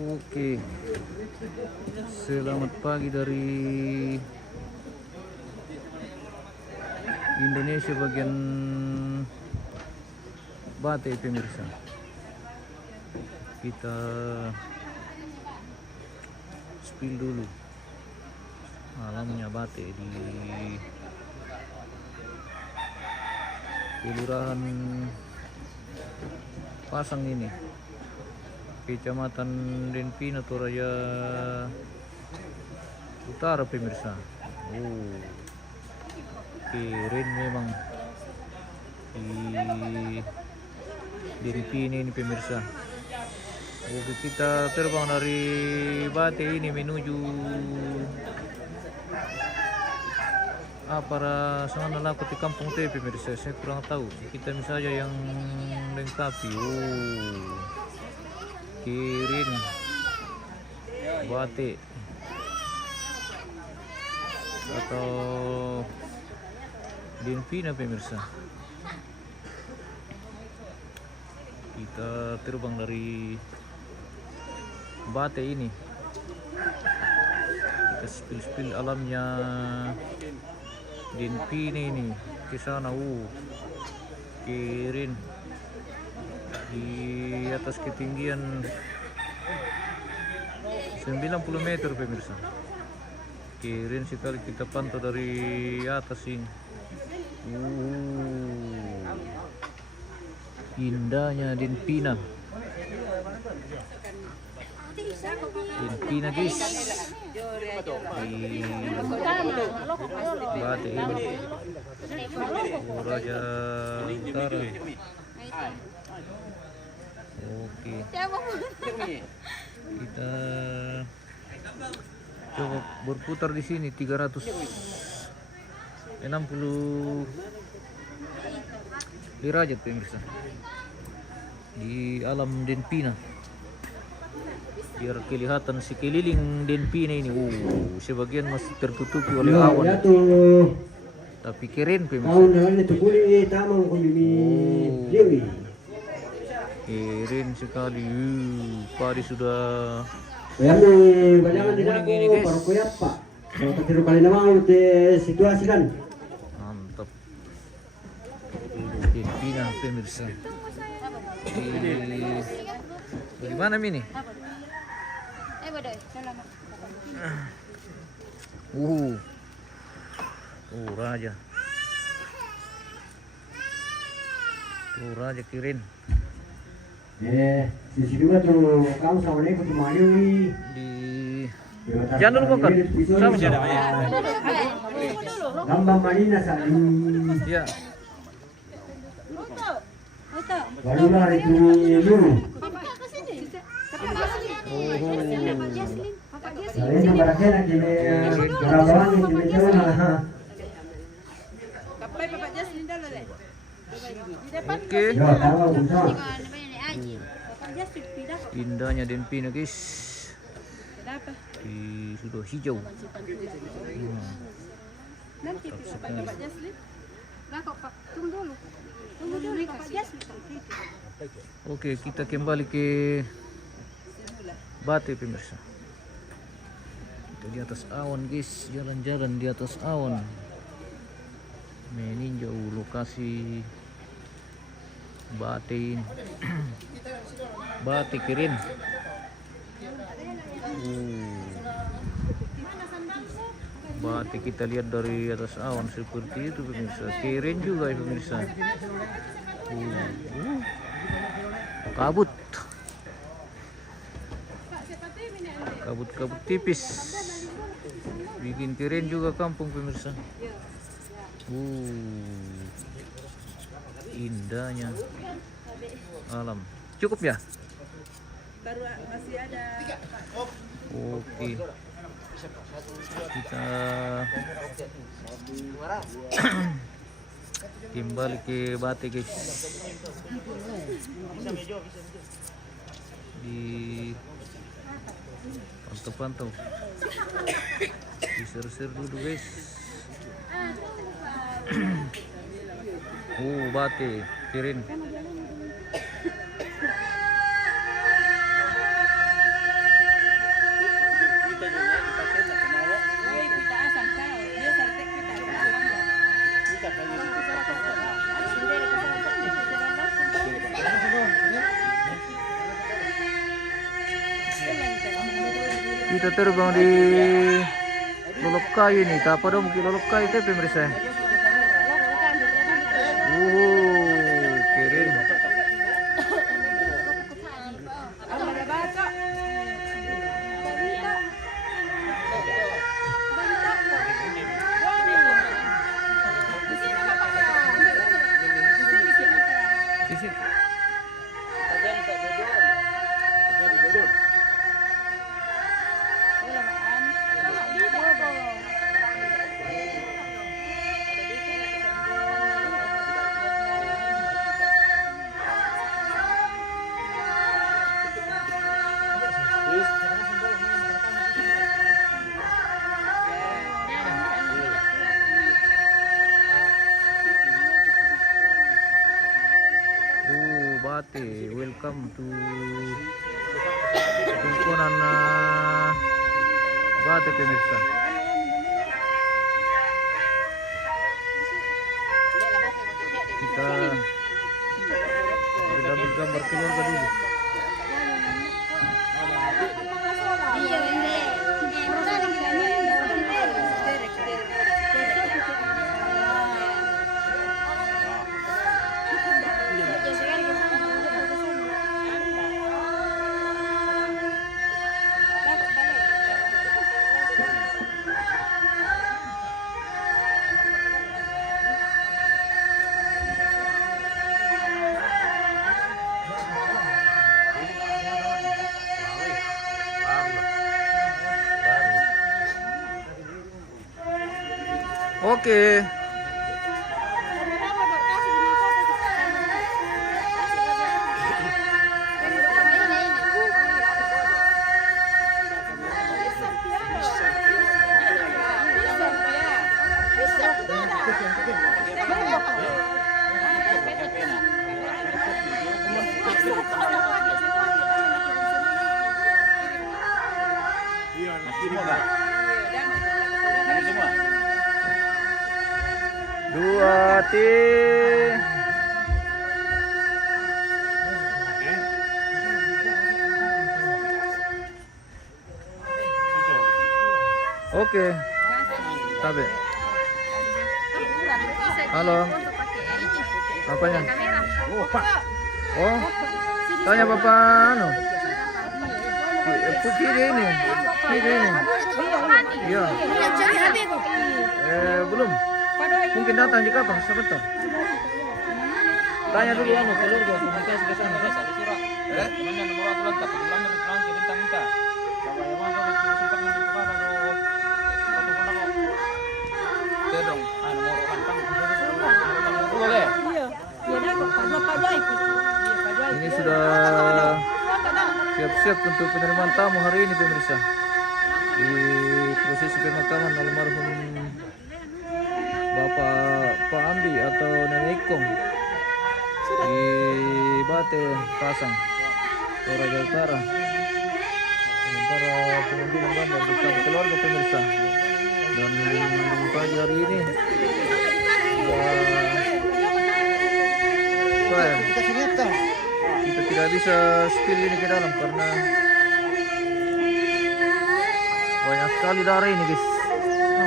Oke, selamat pagi dari Indonesia bagian Bate pemirsa. Kita spill dulu alamnya Bate di Kelurahan Pasang ini, Kecamatan Denpina, Toraja Utara pemirsa. Keren memang di Denpina ini pemirsa. Oke, kita terbang dari Bate ini menuju para sana laku di kampung T pemirsa. Saya kurang tahu, kita misalnya yang lengkapi. Kirin Bate atau Denpina pemirsa. Kita terbang dari Bate ini, kita spill alamnya Denpina ini ke sana. Kirin di atas ketinggian 90 meter pemirsa. Keren sekali kita pantau dari atas ini. Indahnya Denpina. Denpina guys. Di Bate ini, Toraja Utara. Oke, kita coba berputar di sini 360 derajat pemirsa di alam Denpina, biar kelihatan sekeliling Denpina ini. Sebagian masih tertutupi oleh awan, tapi keren pemirsa. Keren sekali. Padi sudah mantap. Denpina pemirsa. Dari mana ini? Raja. Raja keren. Jangan dulu makan. Sama-sama. Ya. Oke. Indahnya Denpina guys. Sudah hijau. Oke, kita kembali ke Bate pemirsa. Kita di atas awan guys, jalan-jalan di atas awan, meninjau lokasi Bate ini. Bate keren. Bate kita lihat dari atas awan seperti itu pemirsa. Keren juga ya pemirsa. Kabut tipis, bikin keren juga kampung pemirsa. Indahnya alam. Cukup ya? Baru masih ada. Oke. Kita kembali ke Bate guys. Di pantau-pantau, diser-ser dulu guys. Bate keren. Kita terbang di Lolok Kayu nih. Tak apa dong mungkin Lolok Kayu teh pemirsa. Keren. Bate, welcome to Tungkunan Bate pemirsa. Kita ambil gambar keluarga dulu. Oke. Dua Oke. Tabe. Halo. Apanya? Oh. Tanya Bapak anu. Kiri ini. Iya. Belum. Mungkin datang di kapan? Sebentar. Tanya dulu anu keluarga komunikasi ke sana. Temannya nomor aku lengkap, kebetulan restoran kita minta. Kalau yang mau kalau sempat nanti buka kalau foto kontak kok. Dia dong, nomor kantang. Boleh. Iya. Ini sudah siap-siap untuk penerimaan tamu hari ini pemirsa. Di prosesi pemakaman almarhum Bapak Pak Andi atau Nenek Ikong di Bate Pasang, Toraja Utara. Sementara pengunjung gambar bersama keluarga pemirsa. Dan pagi hari ini kita tidak bisa spill ini ke dalam karena banyak sekali darah ini guys.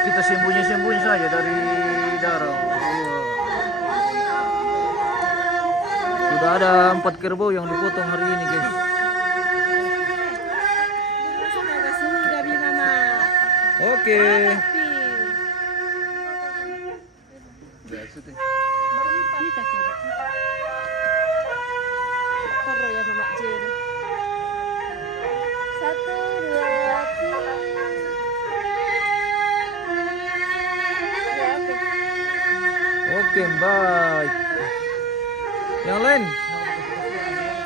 Kita sembunyi saja dari darah. Sudah ada 4 kerbau yang dipotong hari ini guys. Oke. Oke, baik. Yang lain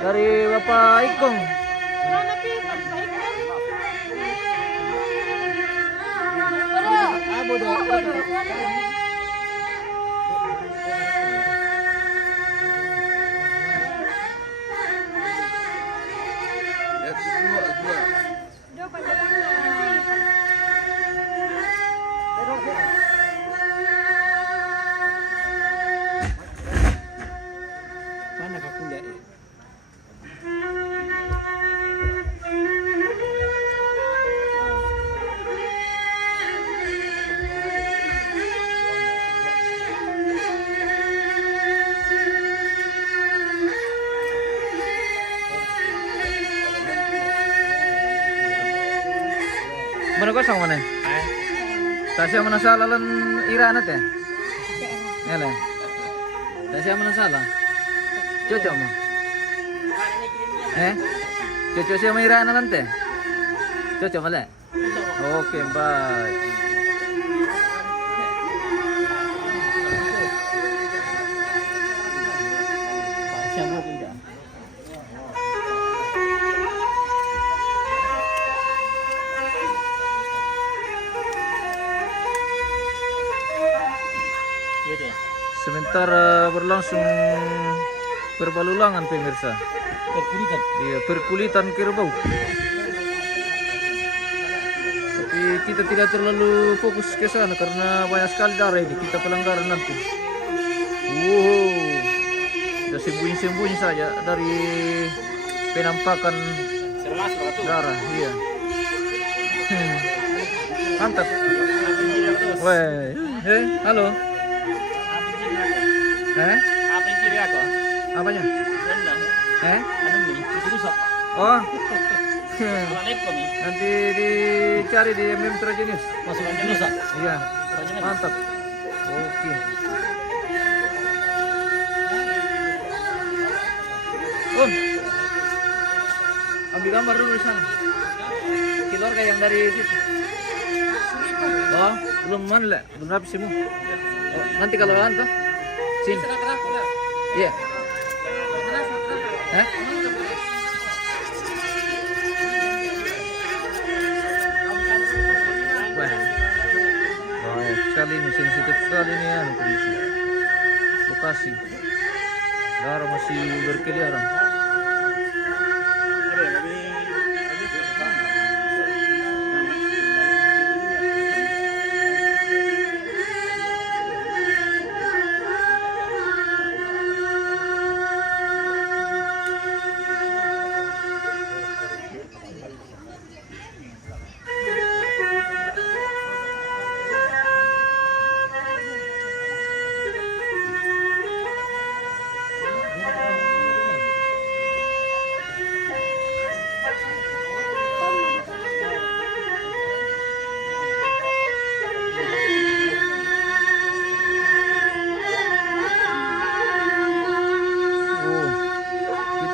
dari Bapak Ikong. Mana kosong mana? Tasya mana salah lan ira anak ya? Nela. Tasya mana salah? Cocok mah. Cocok siya may ira anak lante. Cocok malah. Oke, baik. Tasya mau tidak? Sementara berlangsung perbalulangan pemirsa. Perkulitan. Iya, perkulitan kerbau. Tapi kita tidak terlalu fokus ke sana karena banyak sekali darah ini. Kita pelanggaran nanti. Wow, sudah sembunyi-sembunyi saja dari penampakan darah. Iya. Mantap. Weh, halo. Apa yang kiri aku? Apanya? Rendang. Anu nih, rusak. Oh. Assalamualaikum nih. Nanti dicari di meme Tragenius. Masukan rusak. Iya. Mantap. Oke. Ambil gambar dulu di sana. Keluarga yang dari situ. Oh, belum mana lah, belum habis semua. Oh, nanti kalau anto, sini. Iya. Hah? Wah, baik sekali ini, sensitif sekali ini ya, kondisi lokasi. Darah masih berkeliaran.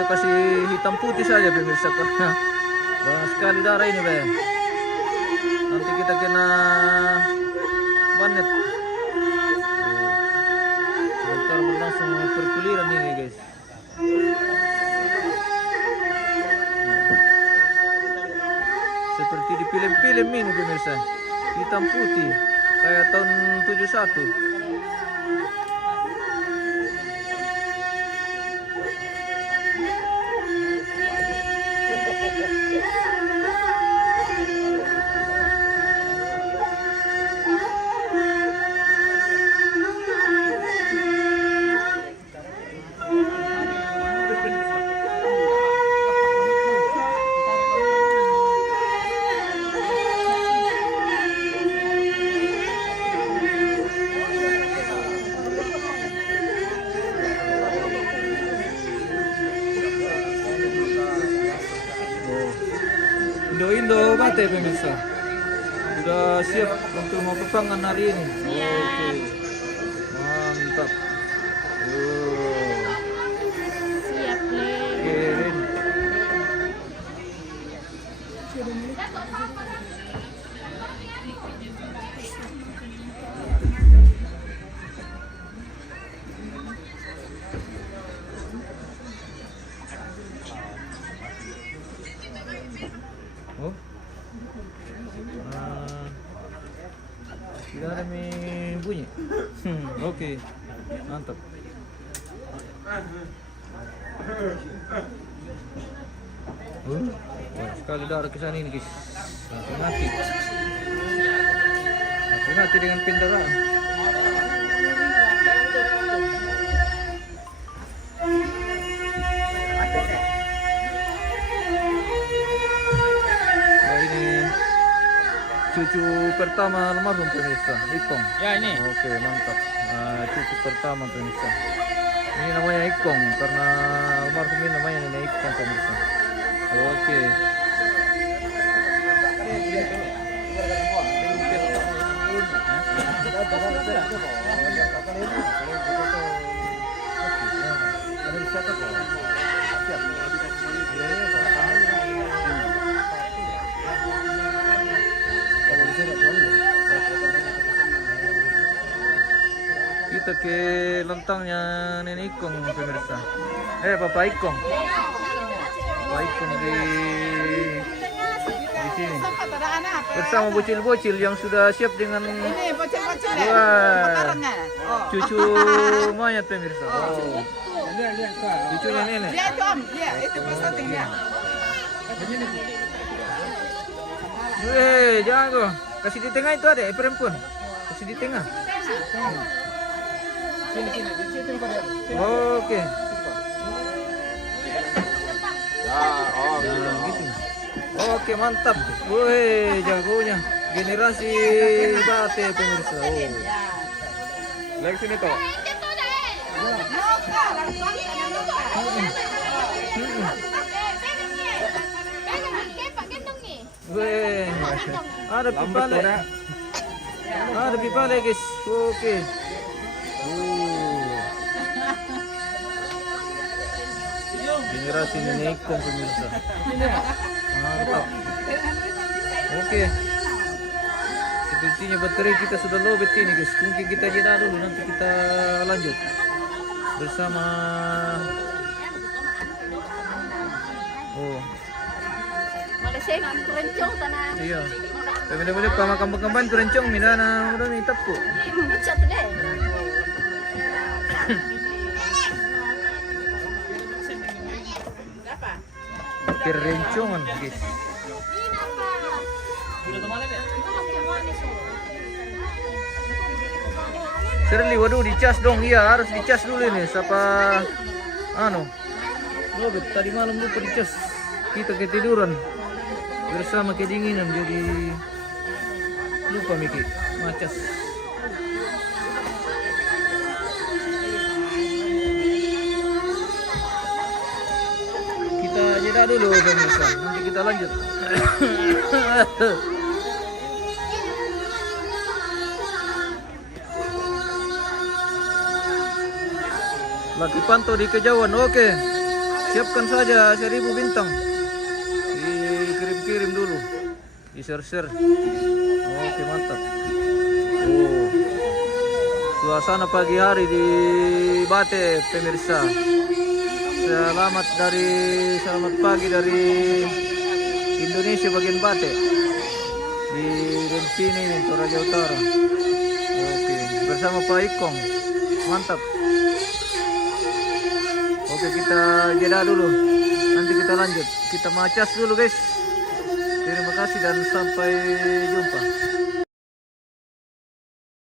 Kasih hitam putih saja pemirsa karena banyak sekali darah ini be. Nanti kita kena banet. Sebentar berlangsung perkuliran ini guys. Seperti di film-film ini pemirsa, hitam putih kayak tahun 71. Indo mate pemirsa, sudah siap untuk mau pepangan hari ini. Oke, mantap. Siap nih. Keren. Oh, tidak ada bunyi. Oke, mantap. Wah, sekali darah ke sana ini guys. Hati-hati. Hati-hati dengan kendaraan. Cucu pertama almarhum pemirsa, Ikong. Ya ini. Oke, mantap. Nah, cucu pertama pemirsa. Ini namanya Ikong karena almarhum ini namanya Nenek Ikong pemirsa. Oke. Kita ke lentangnya Nenek Ikong pemirsa. Papa Ikong. Papa Ikong di sini. Bersama bocil-bocil yang sudah siap dengan Ini bocil-bocil ya. Wah. Pekarannya. Oh. cucu mayat pemirsa. Oh. Cucunya nenek. Lihat Om, lihat itu pesating dia. Jangan kok. Kasih di tengah itu ada perempuan. Kasih di tengah. Oke. Nah, gitu. Oke, mantap. Woi, jagonya. Generasi Bate pemirsa. Oh. Lagi sini toh. Weh, ada pipa lagi. Ada pipa lagi, guys. Oke. Generasi Nenek Ikong pemirsa. Mantap. Oke. Sepertinya baterai kita sudah lowbat ini, guys. Mungkin kita jeda dulu, nanti kita lanjut bersama. Oh. Malaysia ang kurencong tanah. Iya. Bener-bener kampung-kampung kerencong minana udah nih tapku. Chat deh. Kerencongan, guys. Serli, waduh dicas dong, iya harus dicas dulu nih. Siapa Lobet tadi malam lupa dicas. Kita ketiduran bersama kedinginan jadi lupa Miki macas. Kita jeda dulu pemirsa, nanti kita lanjut. Lagi pantau di kejauhan, oke. Siapkan saja 1000 bintang. Dikirim-kirim dulu. Di share-share. Oke, mantap. Oh. Suasana pagi hari di Bate pemirsa. Selamat pagi dari Indonesia bagian Bate. Di Rempini ini, Toraja Utara. Oke, bersama Pak Ikong. Mantap. Oke, kita jeda dulu. Nanti kita lanjut. Kita macas dulu, guys. Terima kasih dan sampai jumpa.